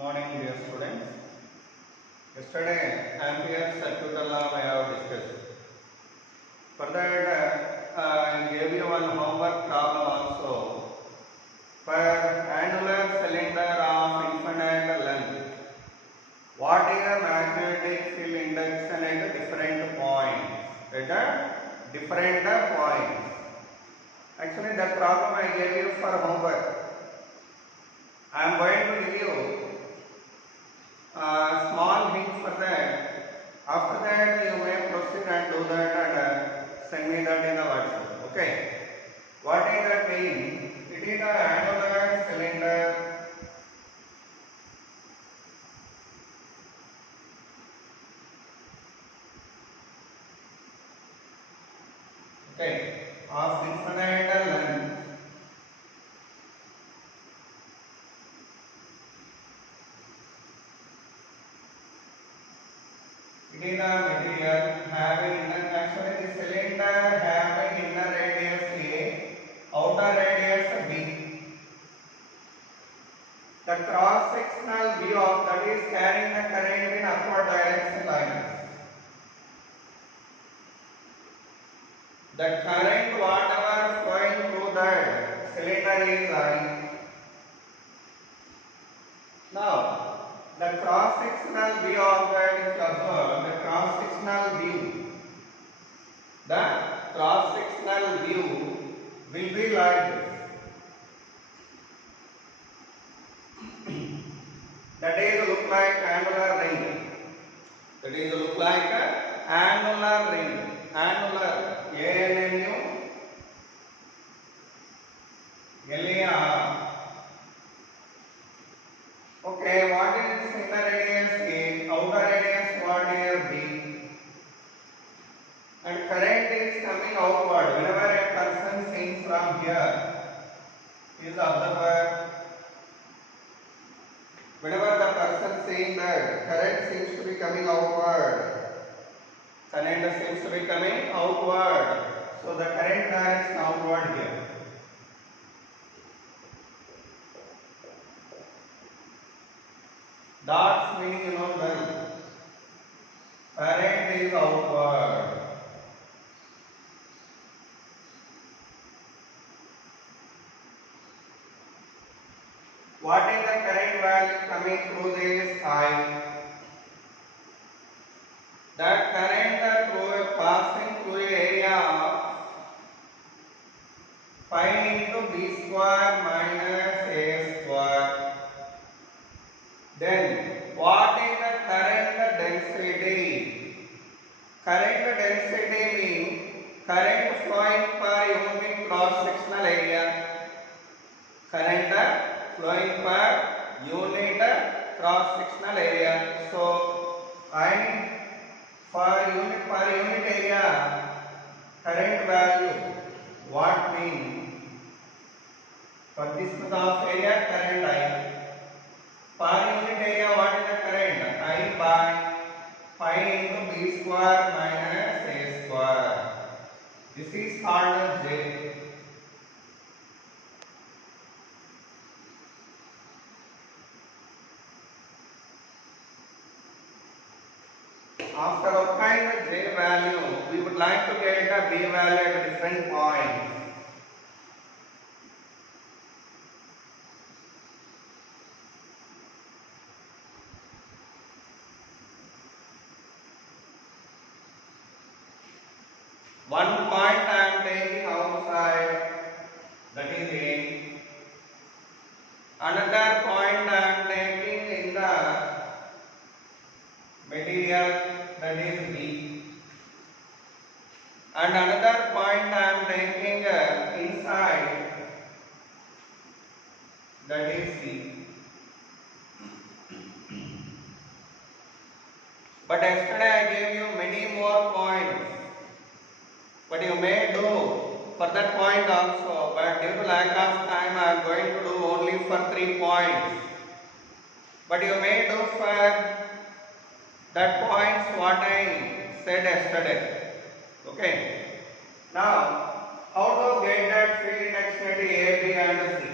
Morning, dear students. Yesterday, Ampere's circular law I have discussed. For that, I gave you one homework problem also. For annular cylinder of infinite length, what is the magnetic field induction at different points? At different points. Actually, that problem I gave you for homework. I am going to give you small hint for that. After that, you may proceed and do that and send me that in the WhatsApp. Okay. What is that mean? It is an annular cylinder. Okay. Of infinite length. It is a material having actually the cylinder having inner radius A, outer radius B. The cross sectional view of that is carrying the current in upward direction lines. The current whatever flowing through that cylinder is I. Now the cross sectional view of that is observed. The cross sectional view. The cross sectional view will be like this. That is look like annular ring. That is look like annular ring. Annular. ANNU LAR. Okay, what is inner radius A? Outer radius what is B? And current is coming outward. Whenever a person sees from here, is observer. Whenever the person seeing that current seems to be coming outward. Current seems to be coming outward. So the current direction outward here. Dots meaning you know well. Current is outward. What is the current value coming through this I? The current through passing through an area of pi into b square minus a square. Then what is the current density? Current density means current flowing per unit cross sectional area. Current flowing per unit cross sectional area. So I per unit area current value what mean for this much of area current I. Per unit area what is the current? I by pi into b square minus a square. This is called J. After applying the J value, we would like to get the B value at different points. One point I am taking outside, that is A. Another point I am taking in the material, that is B. And another point I am taking inside, that is C. But yesterday I gave you many more points. But you may do for that point also. But due to lack of time, I am going to do only for 3 points. But you may do for that points what I said yesterday. Okay. Now, how to get that field induction at A, B and C?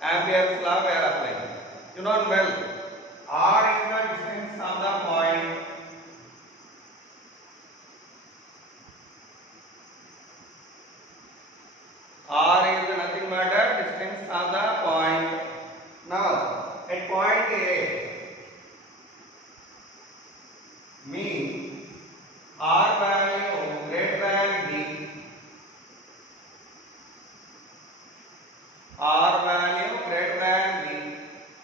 Ampere's law we are applying. You know well. R is the distance of the point. R is nothing but the distance of the point. Now, at point A, mean R value greater than B. R value greater than B.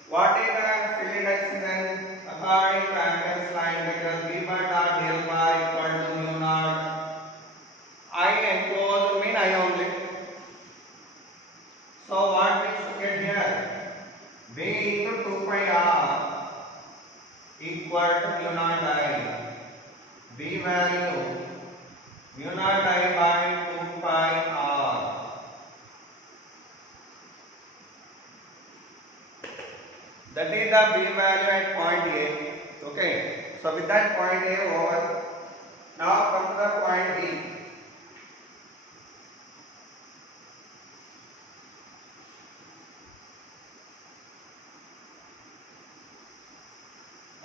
What is the field direction according to Ampere's law integral B bar dot dl bar equal to mu naught I enclosed mean I only. So what we should get here? B into 2 pi r equal to mu naught I. B value mu naught I by 2 pi r. That is the B value at point A. Okay. So with that point A over. Now come to the point B.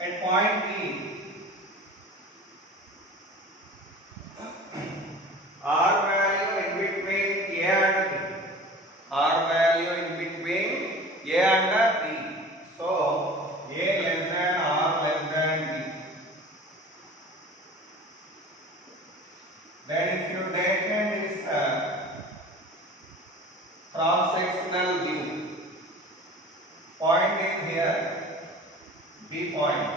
At point B, R value in between A and B. R value in between A and B. So A less than R less than B. Then if you take this cross-sectional view, point is here, B point.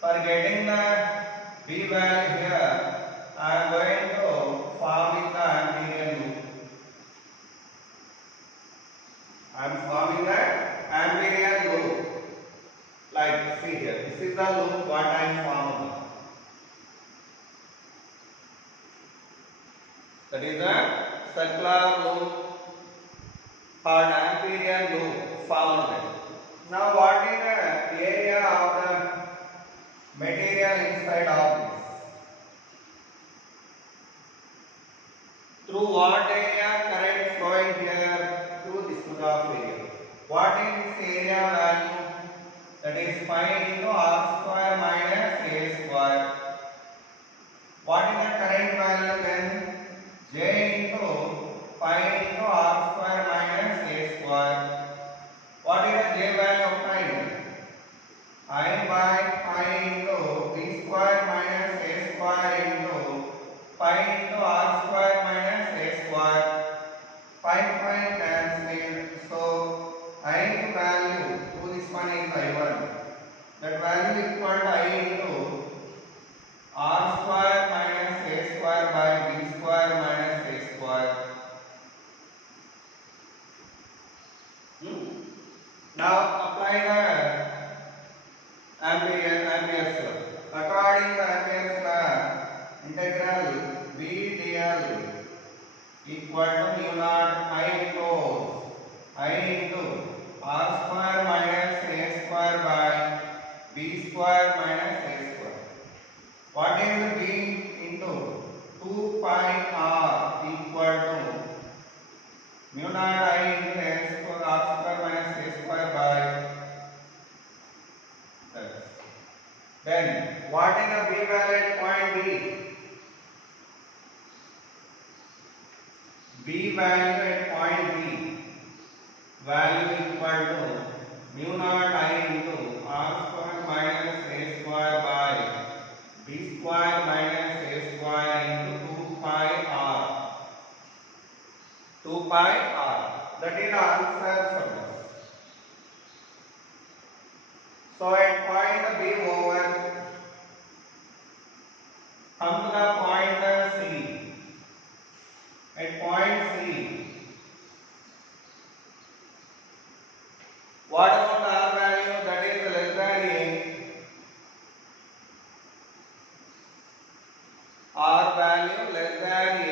For getting the B value here, I am going to forming the Amperian loop. I am forming the Amperian loop. Like see here, this is the loop what I am forming. That is the circular loop called Amperian loop formed. Now what is the area of the material inside of this? Through what area current flowing here? Through this much of area. What is this area value? That is pi into r square minus a square. What is the current value then? J into pi into r square minus a square. What is the J value obtained? I by pi into b square minus a square into pi into r square minus a square. Pi cancelled. So I value to this one is I1. That value equal to I into r square minus a square by b square minus a square. Now apply the Ampere's law. According to Ampere's law, integral v dl equal to mu naught I into r square minus a square by b square minus a square. What is b into 2 pi r equal to mu naught I into a square r square minus a square by that. Then what is the b value at point B? B value at point B value equal to mu naught I into r square minus a square by b square minus a square into 2 pi r. 2 pi r. That is the answer for this. So at point B over, come to the point C. At point C, what about the R value? That is less than A. R value less than A.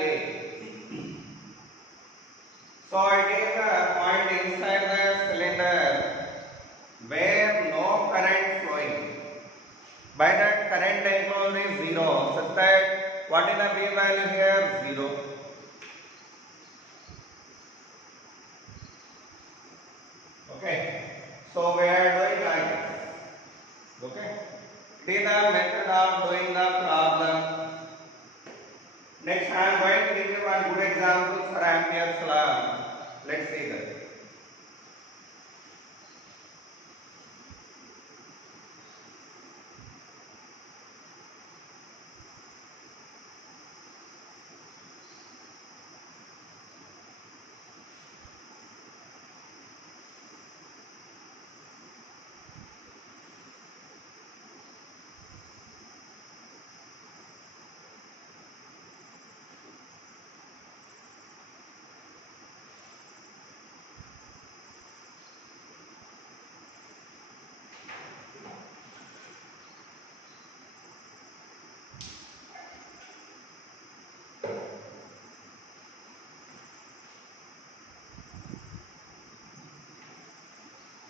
So it is a point inside the cylinder where no current flowing. By that current enclosed is 0, such that what is the B value here? 0. Okay. So we are doing like this. It is the method of doing the problem. Next, I am going to give you one good example for Ampere's law. Let's see that.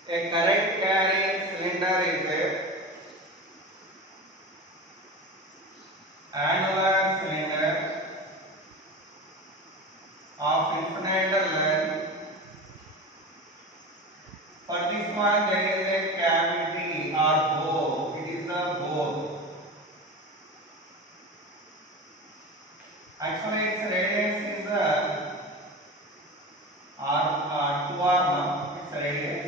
A current carrying cylinder is a annular cylinder of infinite length. For this one there is a cavity or bore. It is the bore. Actually its radius is the r 2r1, its radius,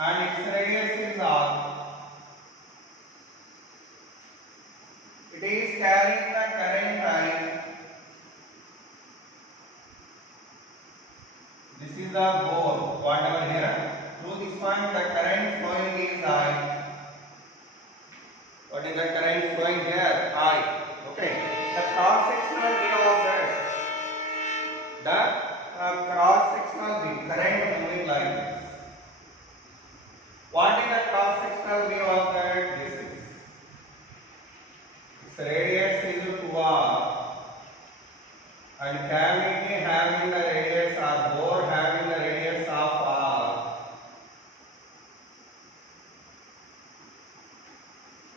and its radius is r. It is carrying the current I. This is the bore, whatever here. Through this one the current flowing is I. What is the current flowing here? I. Okay. The cross sectional view of that. The cross sectional view, current moving like this. What is the cross sectional view of that? This is. Its radius is 2r, and cavity having the radius or bore having the radius of r.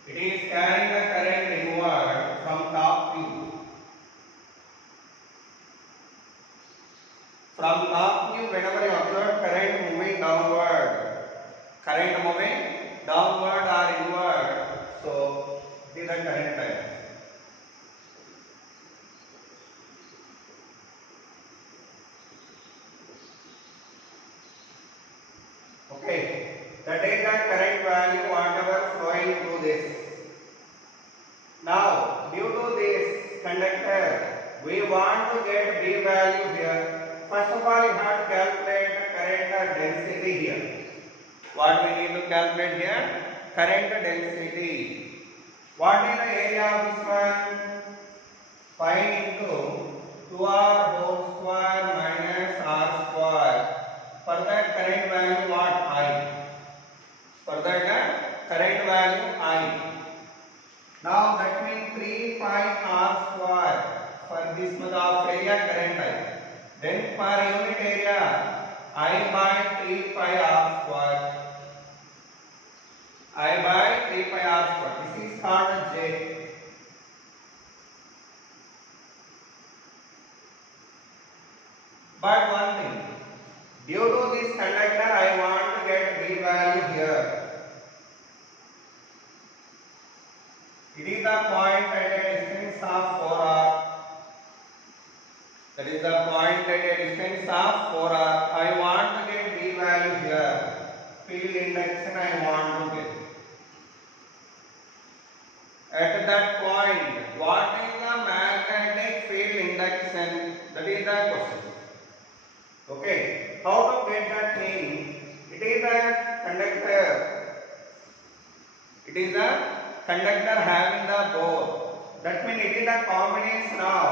It is carrying the current inward from top view. From top view, whenever you observe current moving downward or inward, so it is the current type. Okay, that is the current value whatever flowing through this. Now, due to this conductor, we want to get B value here. First of all, you have to calculate the current density here. What we need to calculate here? Current density. What is the area of this one? 5 into 2r whole square minus r square. For that current value what? I. For that current value I. Now that means 3 pi r square for this much of area current I. Then per unit area I by 3 pi r square. I by 3 pi r square. This is called J. But one thing, due to this conductor I want to get B value here. It is the point at a distance of 4r. That is the point at a distance of 4r. I want to get B value here. Field induction I want to get. At that point, what is the magnetic field induction? That is the question. Okay, how to get that thing? It is a conductor. It is a conductor having the bore. That means it is a combination of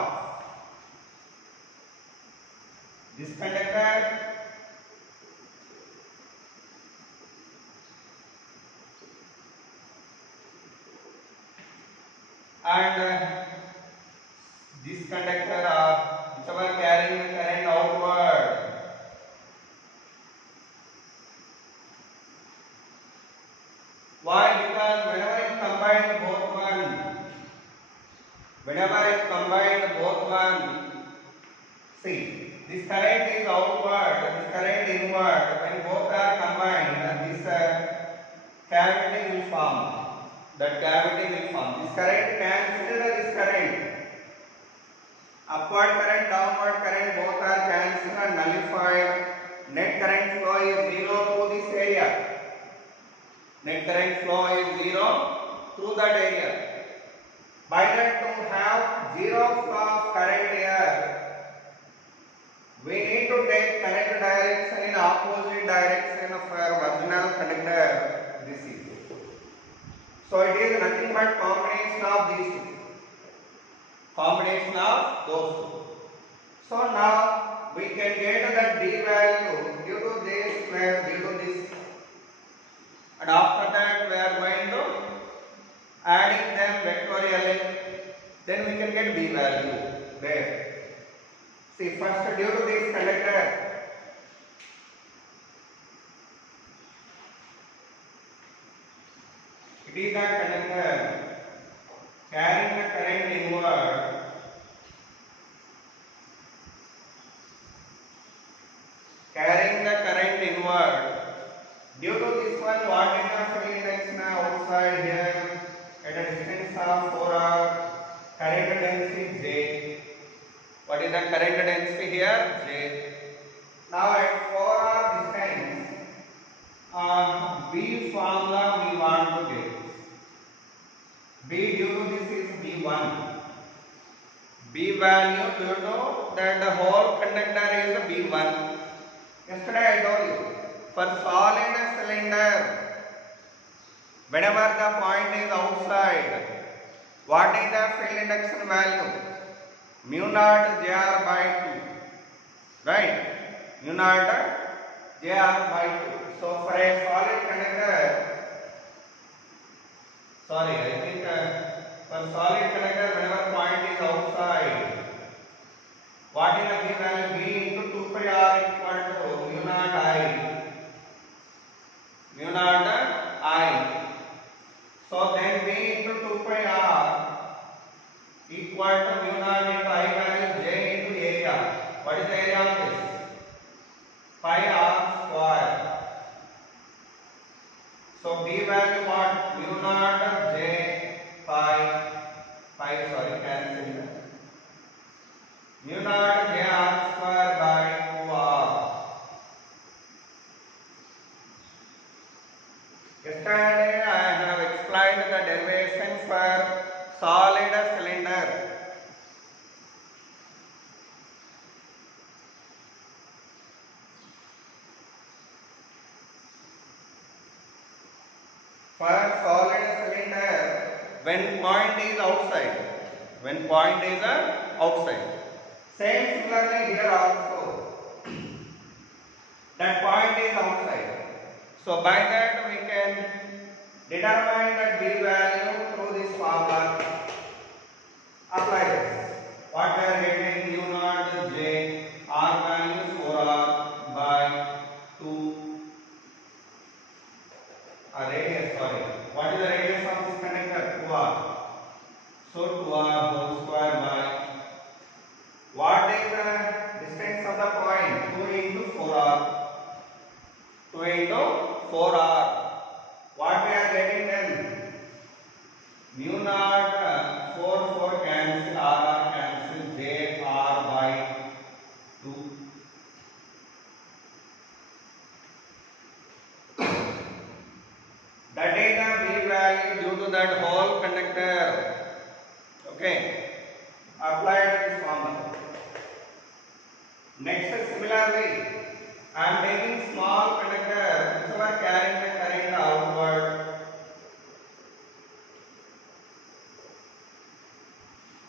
this conductor and this conductor whichever carrying the current outward. Why? Because whenever you combine both one, see, this current is outward, this current inward. When both are combined, this cavity will form. That cavity will form. This current cancelled this current. Upward current, downward current, both are cancelled and nullified. Net current flow is zero through this area. Net current flow is zero through that area. By that, to have zero flow of current here, we need to take current direction in opposite direction of our original conductor. This is. So it is nothing but combination of these two. Combination of those two. So now we can get that D value due to this plus due to this. And after that we are going to adding them vectorially. Then we can get B value there. See, first due to this conductor, it is the conductor carrying the current inward. Carrying the current inward. Due to this one, what is the field index now outside here at a distance of 4r? Current density J. What is the current density here? J. Now at 4r distance, B formula we want to get. B due to this is B1. B value due to that the whole conductor is B1. Yesterday I told you, for solid cylinder, whenever the point is outside, what is the field induction value? Mu naught Jr by 2, right? Mu naught Jr by 2. So for a solid conductor, sorry, I think for solid conductor, whenever point is outside, what is the B value? B into 2 pi r equal to mu naught I. Mu naught I. So then B into 2 pi r equal to mu naught into I value J into area. What is the area of this? Pi r square. So B value what? Mu naught J pi. Sorry, cancel. Mu naught J r square by 2r. Yesterday I have explained the derivation for solid cylinder. For solid cylinder, when point is outside, same similarly here also, that point is outside. So by that we can determine that B value through this formula. Apply this. What we are getting? Mu naught J R value 4r by 2. Radius, sorry. What is the radius of this conductor? 2r. So 2r whole square by. What is the distance of the point? 2 into 4r. 2 into 4r. What we are getting then? Mu naught 4 cancel, r cancel, j r by 2. That is the B value due to that whole conductor. Okay. Apply this formula. Next, similarly, I am taking small conductor which are carrying the current outward.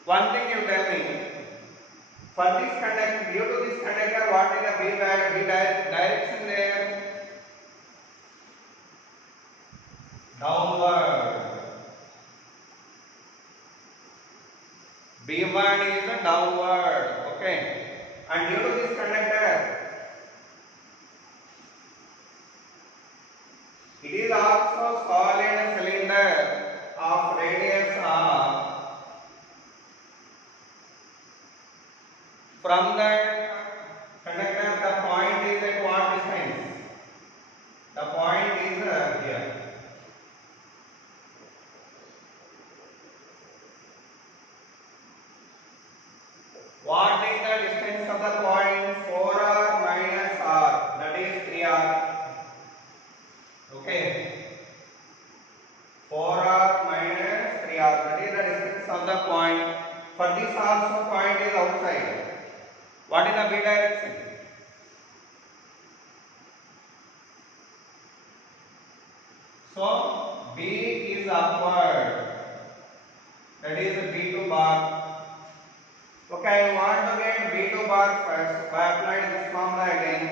One thing you tell me, for this conductor, due to this conductor, what is the B direction there? Downward. B1 is the downward. Okay. And due to this conductor, it is also solid cylinder of radius r. From the conductor, the point is at what distance? The point is here. So B is upward. That is B2 bar. Okay, I want to get B2 bar first. By applying this formula again,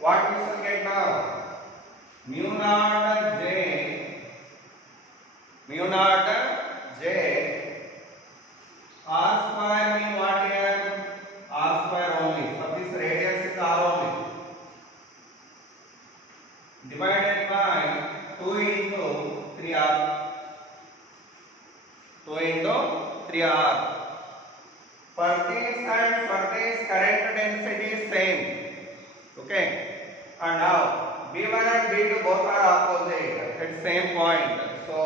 what we shall get now? Mu naught J R square mean what here? R square only. So this radius is R only. Divided by 2 into 3R. 2 into 3R. For this current density is same. Okay. And now B1 and B2 both are opposite at same point. So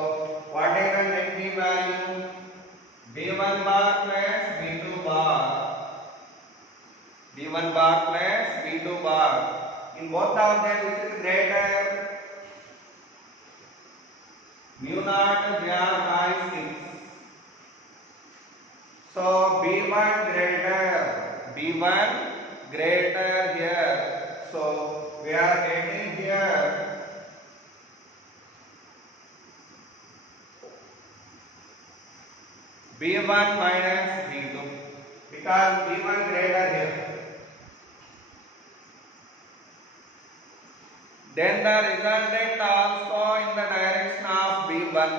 what is the net B value? B1 bar plus B2 bar. B1 bar plus B2 bar. In both of them, which is greater? Mu naught J by 6. So B1 greater here. So we are getting here B1 minus B2 because B1 greater here. Then the resultant also in the direction of B1.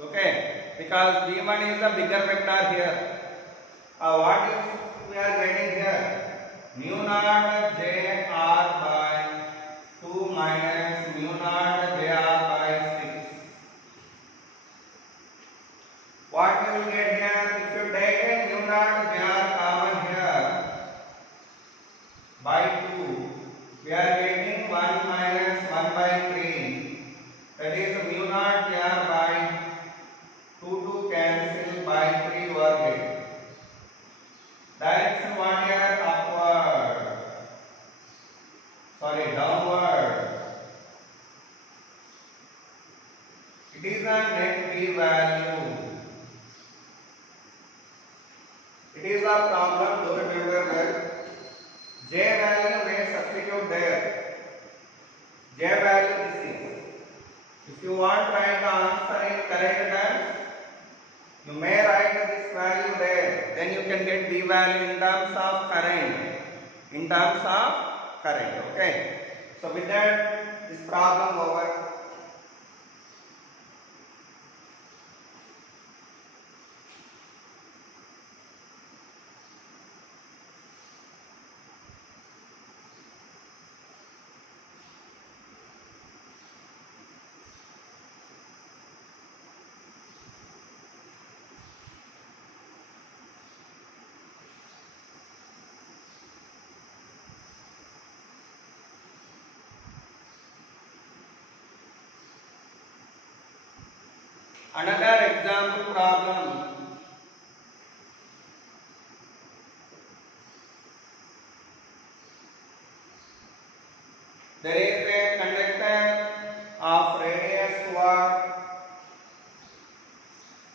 Okay, because B1 is the bigger vector here. What is we are getting here? Mu naught JR by 2 minus mu naught JR by 6. What we will get here? If you take a mu naught JR common here by 2, we are getting 1 minus 1 by 3. That is mu naught JR by 2 cancel by 3 work. Direction what here? Upward. Sorry, downward. It is a net B value. It is a problem. Do remember that J value may substitute there. J value this is. If you want to write the answer in correct terms, you may write this value there. Then you can get B value in terms of current. Okay. So with that, this problem over. Another example problem. There is a conductor of radius what?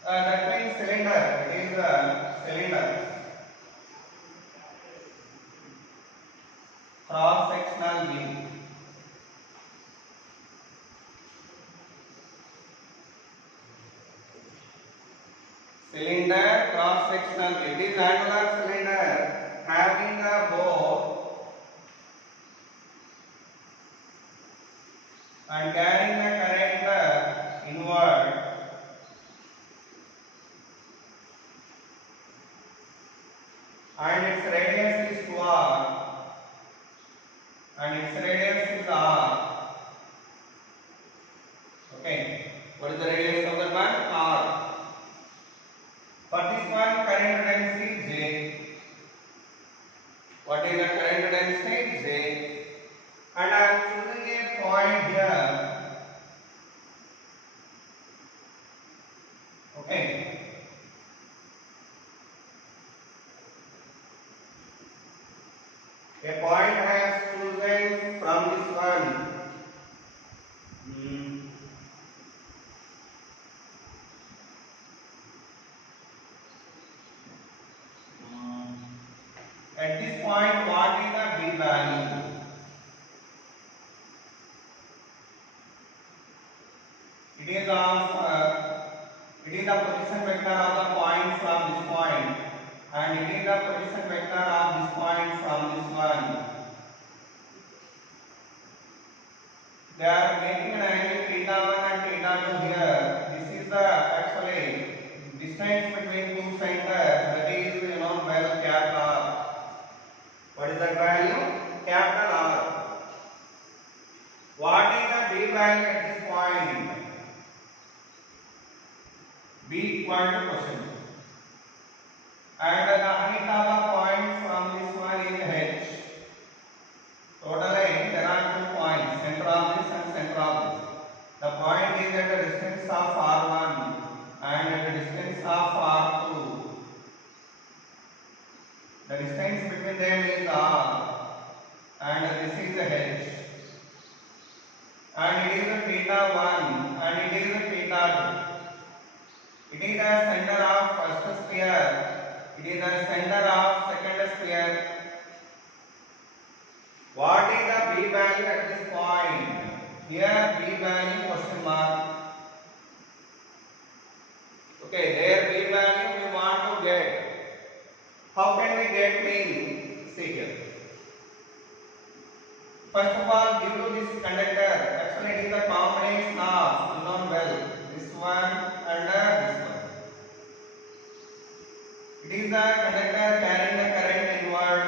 That means cylinder. It is a cylinder. Cross sectional view. Cylinder cross sectional view. It is angular cylinder having a bow and carrying the current inward. And its radius is 2r and its radius is r. Okay, what is the radius of the one? R. For this one, current density J. What is the current density? J. And I am choosing a point here. Okay. A point I have chosen from this one. At this point, what is the B value? it is of it is the position vector of the point from this point, and it is the position vector of this point from this one. They are making an angle theta 1 and theta 2 here. This is the actually distance between two centers, that is known well capital R. What is that value? Capital R. What is the B value at this point? B equal to question. And the height of the point from this one is H. Totally there are 2 points, center of this and center of this. The point is at the distance of R1 and at the distance of R2. The distance between them is R, and this is H. And it is a theta 1 and it is a theta 2. It is the center of first sphere. It is the center of second sphere. What is the B value at this point? Here B value question mark. Okay, their B value we want to get. How can we get mean? See here. First of all, due to this conductor, actually it is a combination of, you know well, this one and this one. It is the conductor carrying the current inward,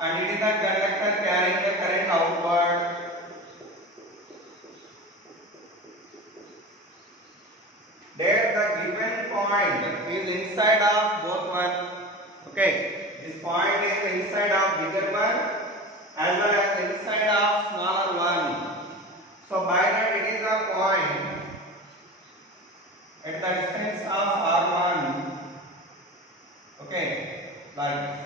and it is the conductor carrying the current outward. There the given point is inside of both one. Okay, this point is inside of bigger one as well as inside of smaller one. So by that it is a point at the distance of R1. Okay, like this.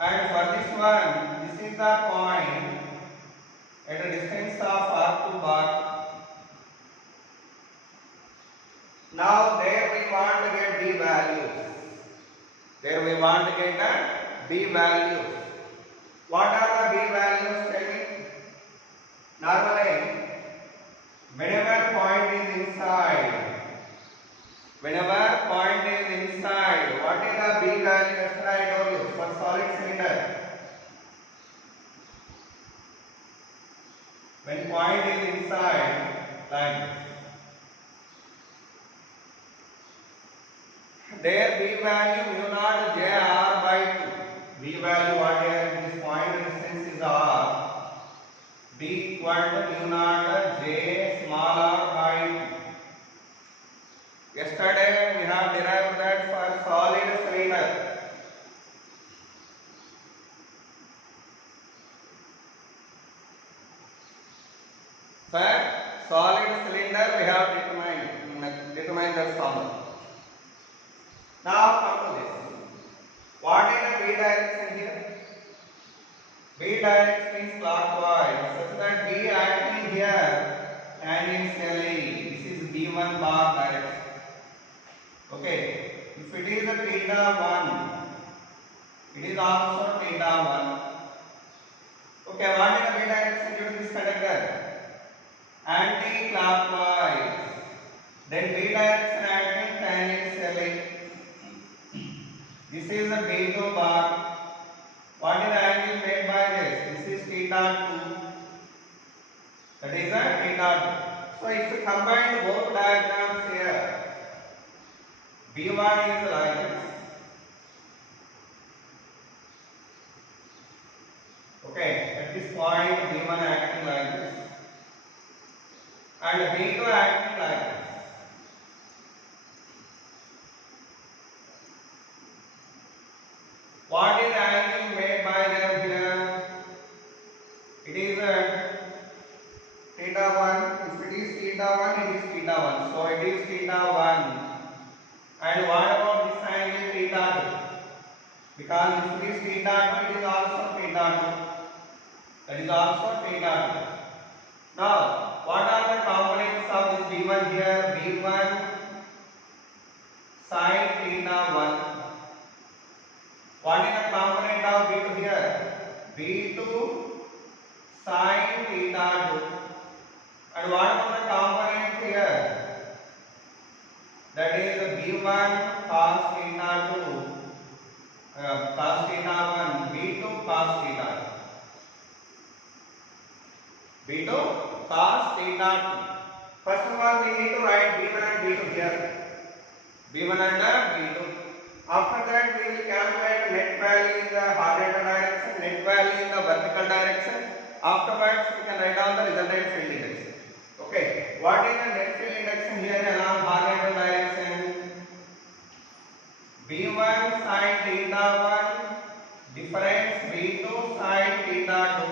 And for this one, this is the point at a distance of R2 bar. Now there we want to get B values. There we want to get the B values. What are the B values? Tell me. Normally, whenever point is inside, what is the B value? Yesterday I told you for solid cylinder. When point is inside, like this. There B value mu naught J R by 2. B value what here? This point distance is R. B equal to mu naught J small r by 2. Yesterday we have derived that for solid cylinder. For solid cylinder we have determined the formula. Now come to this. What is the B direction here? B direction is clockwise, such that B acting here tangentially. This is B1 bar direction. Okay. If it is a theta 1, it is also theta 1. Okay. What is the B direction due to this conductor? Anti-clockwise. Then B direction acting tangentially. This is a B2 bar. What is the angle made by this? This is theta 2. That is a theta 2. So if you combine both diagrams here, B1 is like this. Okay, at this point B1 acting like this. And B2 acting like this. What is the angle made by them here? It is theta 1. If it is theta 1, it is theta 1. So it is theta 1. And what about this angle theta 2? Because if it is theta 2, it is also theta 2. That is also theta 2. Now, what are the components of this B1 here? B1 sin theta 1. What is the component of B2 here? B2 sin theta 2. And what about the component here? That is b1 cos theta 2, cos theta 1, b2 cos theta 2, b2 cos theta 2. First of all, we need to write b1 and b2 here. b1 and b2. After that, we will calculate net value in the horizontal direction, net value in the vertical direction. Afterwards, we can write down the resultant field index. Okay, what is the net field induction here along horizontal direction? b1 sin theta 1 difference b2 sin theta 2.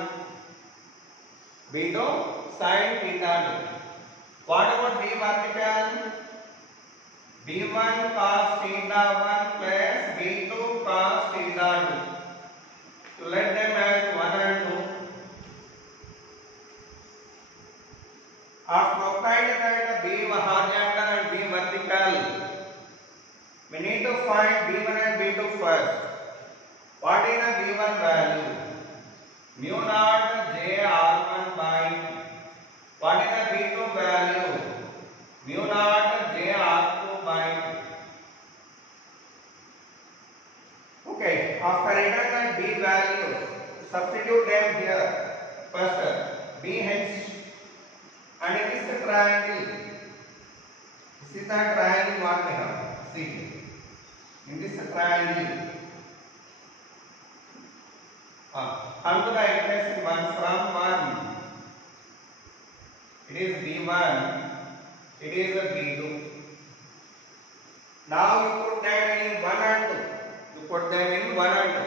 b2 sin theta 2. What about b vertical? b1 cos theta 1 plus b2 cos theta 2. So let them as 1 and 2. After obtaining that b horizontal and b vertical, we need to find b1 and b2 first. What is the b1 value? Mu naught j r1 by. What is the b2 value? Mu naught j r2 by. Okay, after entering the b values, substitute them here. First, b hence. And it is a triangle. This is the triangle what we have. See, in this triangle. Come to the equation 1 from 1. It is b1. It is a b2. Now you put them in 1 and 2. You put them in 1 and 2.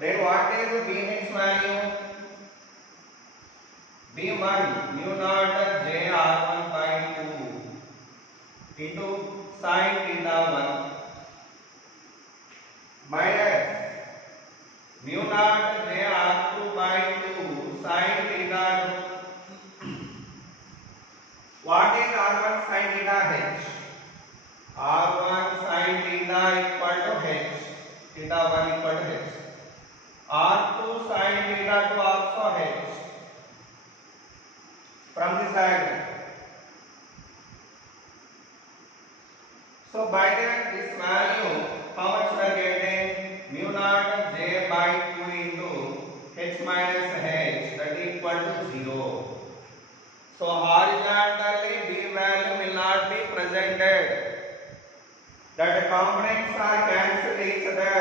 Then what is the b hence value? b1 mu naught j r1 by 2 into sin theta 1 minus mu naught j r2 by 2 sin theta 2. What is r1 sin theta h? r1 sin theta equal to h, theta 1 equal to h. r2 sin theta 2 also h. From this side. So by that this value, how much we are getting? Mu naught j by 2 into h minus h, that is equal to 0. So horizontally b value will not be presented. That the components are cancelled each other.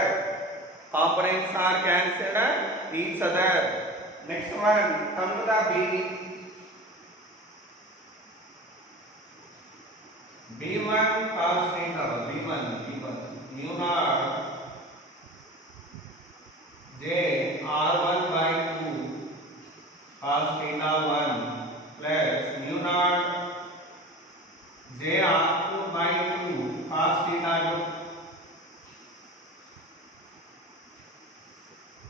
Components are cancelled each other. Next one, come to the b. b1 cos theta, b1 mu naught j r1 by 2 cos theta 1 plus mu naught j r2 by 2 cos theta 2.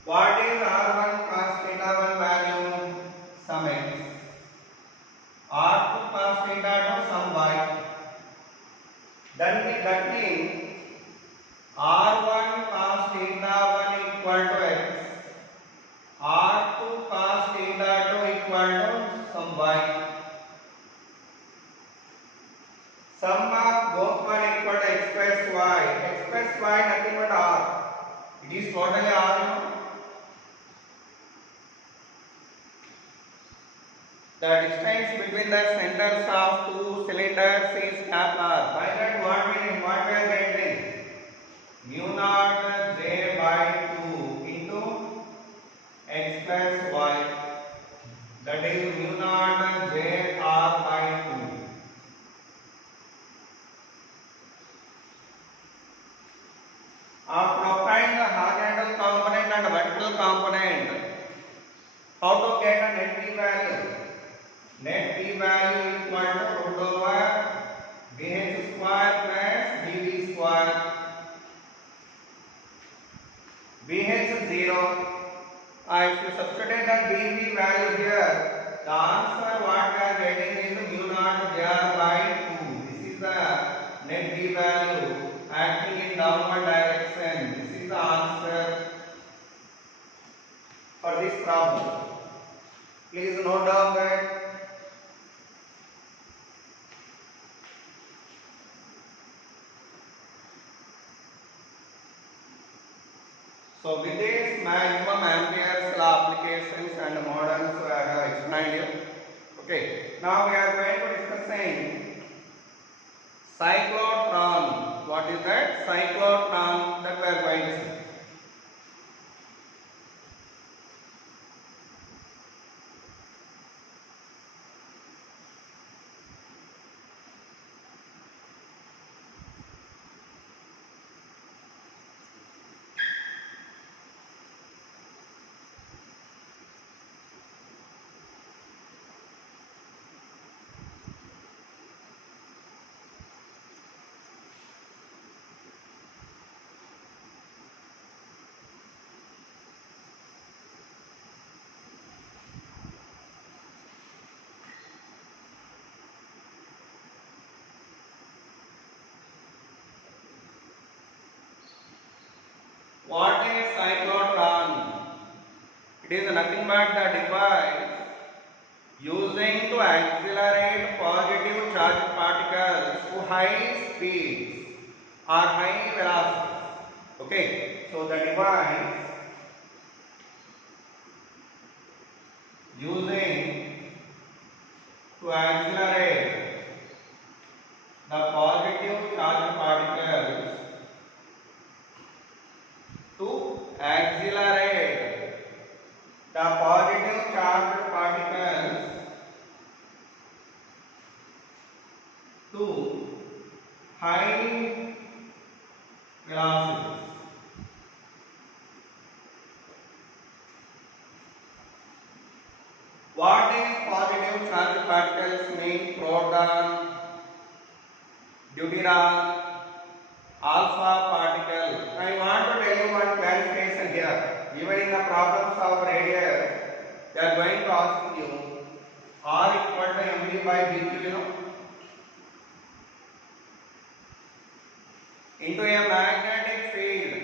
What is r1 cos theta 1 value? Sum x. r2 cos theta 2 sum y. That means r1 cos theta 1 equal to x, r2 cos theta 2 equal to sum y. Sum of both one equal to x plus y. X plus y nothing but r. It is totally r. The distance between the centers of two cylinders is scalar. By that what we are getting? Mu naught j by 2 into x plus y. That is mu naught j r by 2. After applying the horizontal component and vertical component, how to get a net p value? Net p value equal to root over bh square plus bv square. bh is 0. If you substitute the bv value here, the answer what we are getting is mu naught jr by 2. This is the net p value acting in downward direction. This is the answer for this problem. Please note down that. So with this maximum Ampere's law applications and models I have explained you. Okay. Now we are going to discussing cyclotron. What is that? Cyclotron that we are going to see. What is cyclotron? It is nothing but the device using to accelerate positive charged particles to high speeds or high velocities. Okay, so the device using to accelerate the positive charged particles to accelerate the positive charged particles to high velocities. What is positive charged particles mean? Proton, deuteron, alpha particle. I want to tell you one clarification here. Even in the problems of radius, they are going to ask you R equal to mv by dq, you know, into a magnetic field.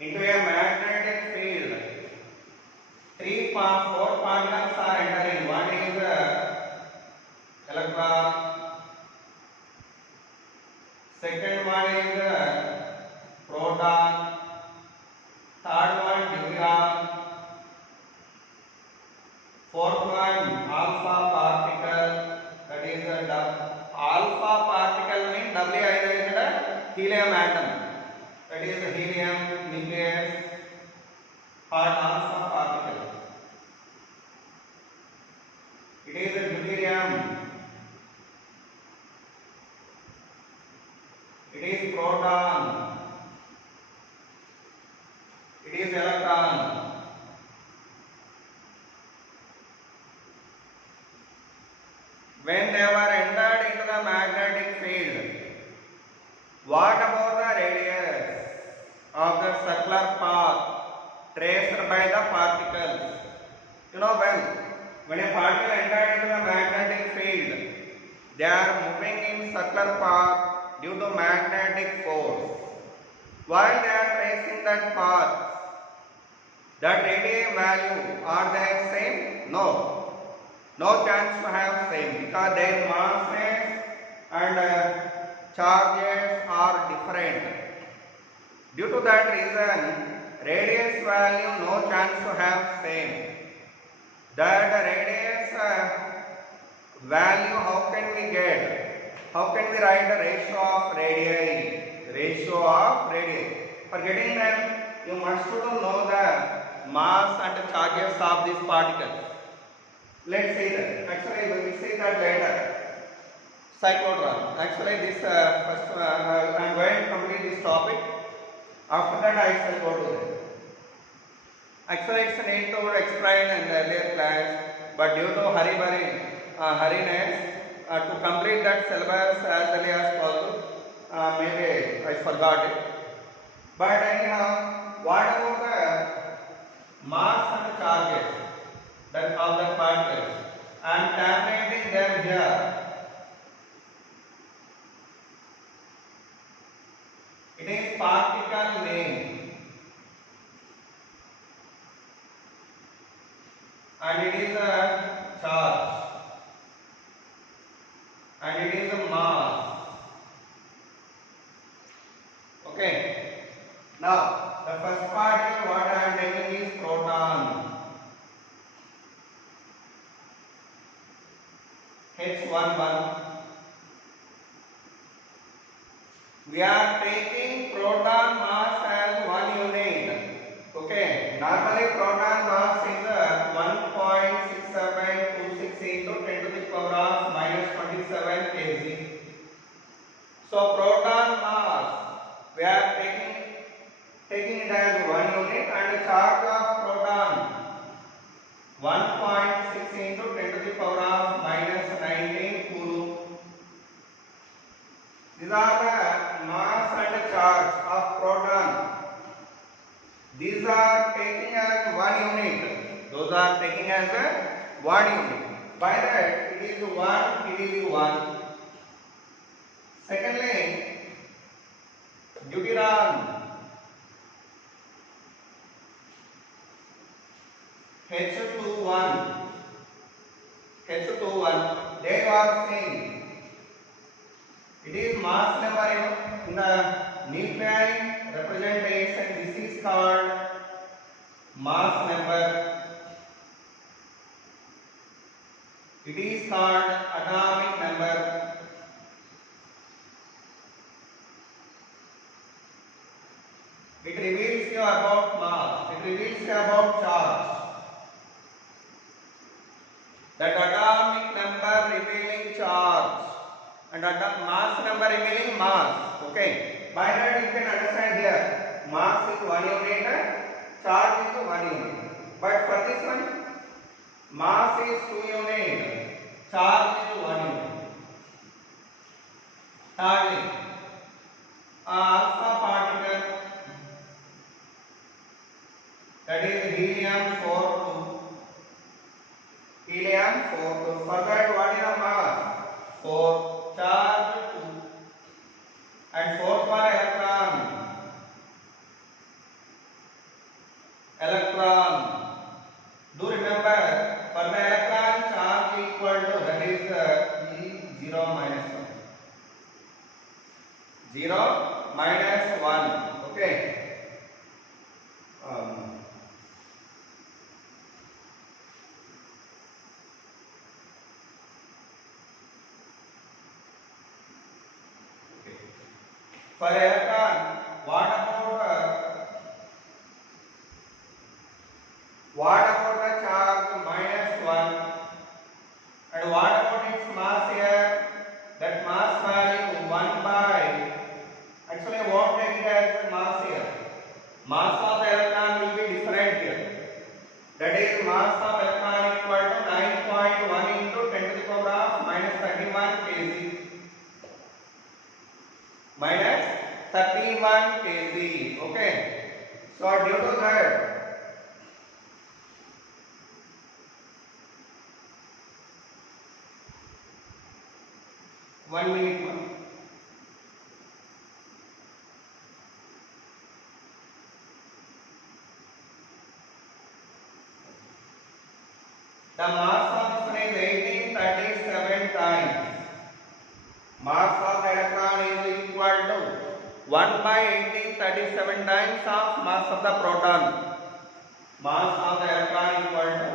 Into a magnetic field, four particles are entering. One is electron, second one is proton, third one deuteron, fourth one alpha particle. That is alpha particle means doubly ionized helium atom. That is the helium nucleus or alpha particle. It is a deuterium. It is proton. It is electron. When they were entered into the magnetic field, what about the radius of the circular path traced by the particles? You know, when a particle entered into the magnetic field, they are moving in circular path due to magnetic force. While they are tracing that path, that radii value, are they same? No. No chance to have same, because their masses and charges are different. Due to that reason, radius value no chance to have same. That radius value, how can we get? How can we write the ratio of radii? Ratio of radii. For getting them, you must know the mass and charges of these particles. Let's see that. Actually, we will see that later. Cyclotron. Actually, this first I am going to complete this topic. After that, I shall go to that. Actually, it's need to explain in the earlier class, but due to hurriness, to complete that syllabus as early as possible, maybe I forgot it. But anyhow, what about the mass and charges that of the particles? I am tabulating them here. H11. We are taking proton mass as 1 unit. Okay, normally proton mass is 1.6726 into 10 to the power of minus 27 kg. So proton mass we are taking it as 1 unit, and the charge of proton 1.6 into 10 to the power of minus 19 coulomb. These are the mass and charge of proton. These are taking as 1 unit. Those are taking as 1 unit. By that it is 1, it is 1. Secondly, deuteron H21, they are saying it is mass number in the nuclei representation. This is called mass number. It is called atomic number. It reveals you about mass. It reveals you about charge. That atomic number revealing charge and mass number revealing mass. Okay. By that you can understand here. Mass is 1 unit, charge is 1 unit. But for this one, mass is 2 unit, charge is 1 unit. Thirdly, alpha particle, that is helium-42. Helium-42. For that, what is the mass? 4, charge 2, and 4th one electron. Do remember, for the electron charge equal to, that is E0 minus 1. 0 minus 1. Okay. For electron, what about the charge minus 1? And what about its mass here? That mass value 1 by, actually I won't take it as mass here. Mass of the electron will be different here. That is mass of electron equal to 9.1 into 10 to the power of minus 31 kg. Minus 31 kg. Okay. So due to that, one minute more. The mass of this one is 1837 times. Mass of the electron is equal to 1 by 1837 times of mass of the proton. Mass of the electron equal to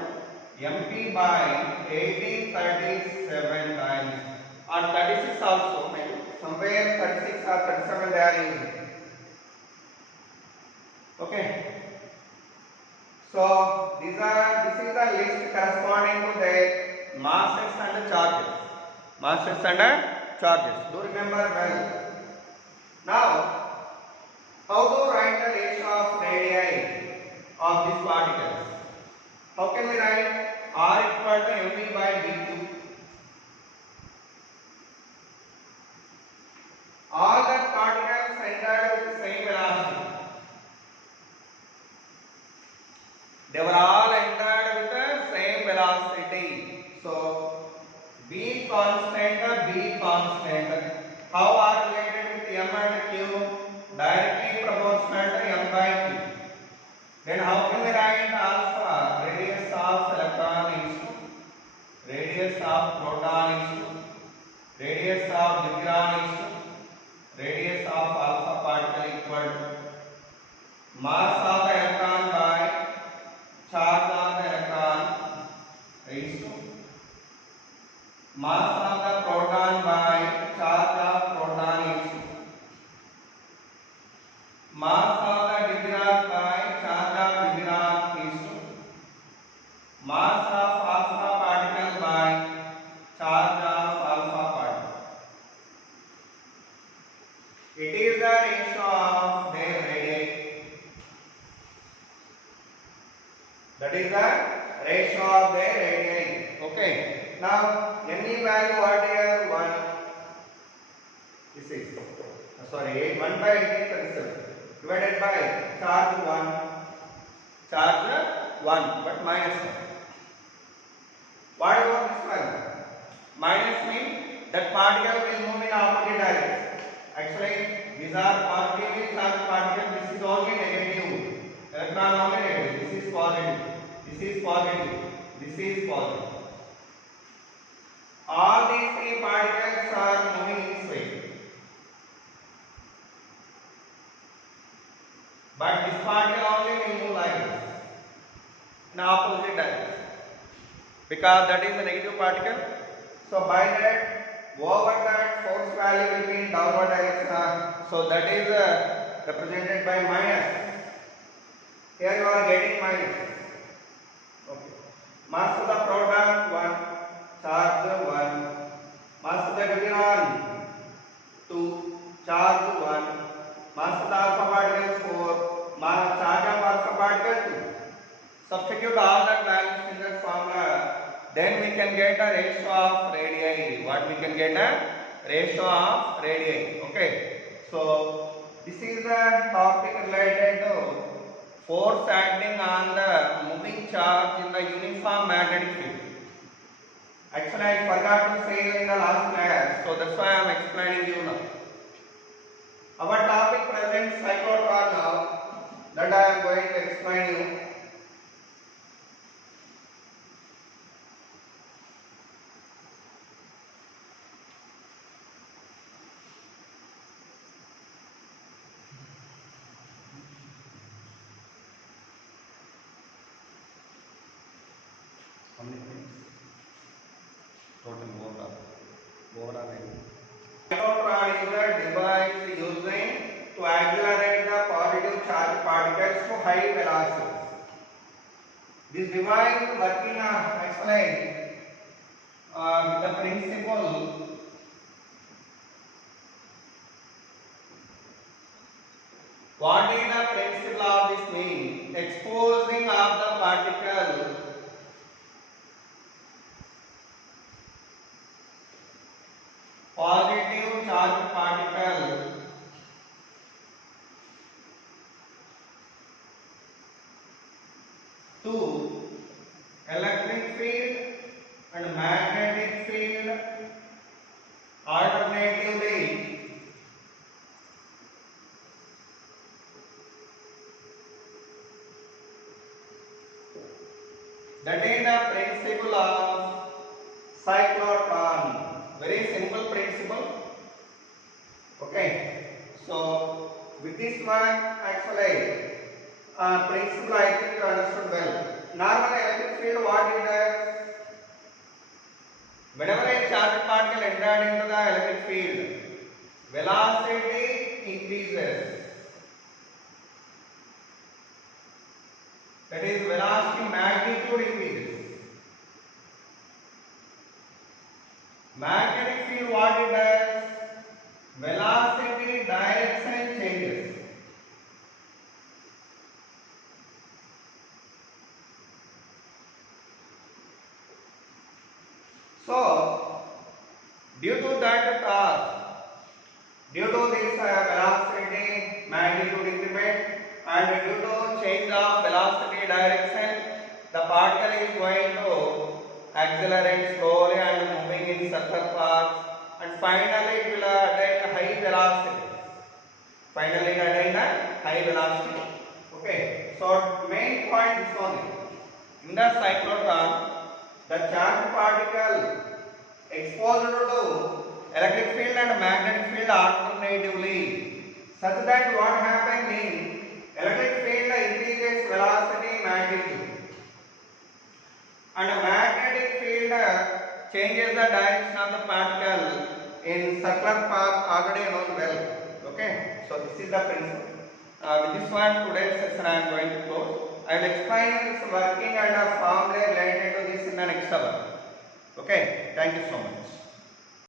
mp by 1837 times. Or 36 also, maybe somewhere 36 or 37 they are using. Okay. So this is the list corresponding to the masses and charges. Masses and charges. Do remember well. Now, how to write the ratio of radii of these particles? How can we write R equal to mv by dq? All the particles entered with the same velocity. They were all entered with the same velocity. So B constant. How are related with m and q? Directly proportional to m by q. Then how can we write alpha? Radius of electron is to radius of proton is to radius of deuteron is to radius of alpha particle equal to mass of the electron by charge of the electron is to mass of the proton by charge of proton is 2. Mass of the deuterium by charge of deuterium is 2. Mass of alpha particle by charge of alpha particle. It is the ratio of their radii. That is the ratio of their radii. Okay. Now, Ne value what here? 1. This is sorry 1 by 37 divided by charge 1. Charge 1 but minus 1. What about this one? Minus means that particle will move in opposite direction. Actually, these are positively charged particles. This is only negative. Electron only negative. This is positive. This is positive. This is positive. All these three particles are moving in this way. But this particle only will move like this in opposite direction. Because that is a negative particle. So by that, over that force value will be in downward direction. So that is represented by minus. Here you are getting minus. Okay. Mass of the proton 1, charge 1. Mass of the deuterium 2, charge 1. Mass of the alpha particle 4, charge of alpha particle 2. Substitute all that values in that formula, then we can get a ratio of radii. What we can get a ratio of radii. Okay. So this is the topic related to force acting on the moving charge in the uniform magnetic field. Actually, I forgot to say in the last class, so that's why I am explaining you now. Our topic presents cyclotron now, that I am going to explain you. How many minutes? Total overall. Cyclotron is a device using to accelerate the positive charge particles to high velocities. This device working explain the principle. What is the principle of this mean? Exposing of the particle positive charge particle to electric field and magnetic field alternatively. That is the principle of cyclotron. Very simple principle. Okay. So with this one, actually, principle I think you understood well. Normal electric field, what it does? Whenever a charged particle entered into the electric field, velocity increases. That is, velocity magnitude increases. Magnetic field, what it does? Velocity direction changes. So, due to that task, due to this velocity magnitude increment and due to change of velocity direction, the particle is going to accelerate slowly and moving in circular paths, and finally it will attain high velocity. Finally it attain a high velocity. Okay. So main point is only in the cyclotron, the charged particle exposed to electric field and magnetic field alternatively, such that what happens in electric field increases velocity magnitude and magnetic field changes the direction of the particle in circular path already known well. Okay, so this is the principle. With this one, today's session I am going to close. I will explain its working and a formula related to this in the next hour. Okay, thank you so much.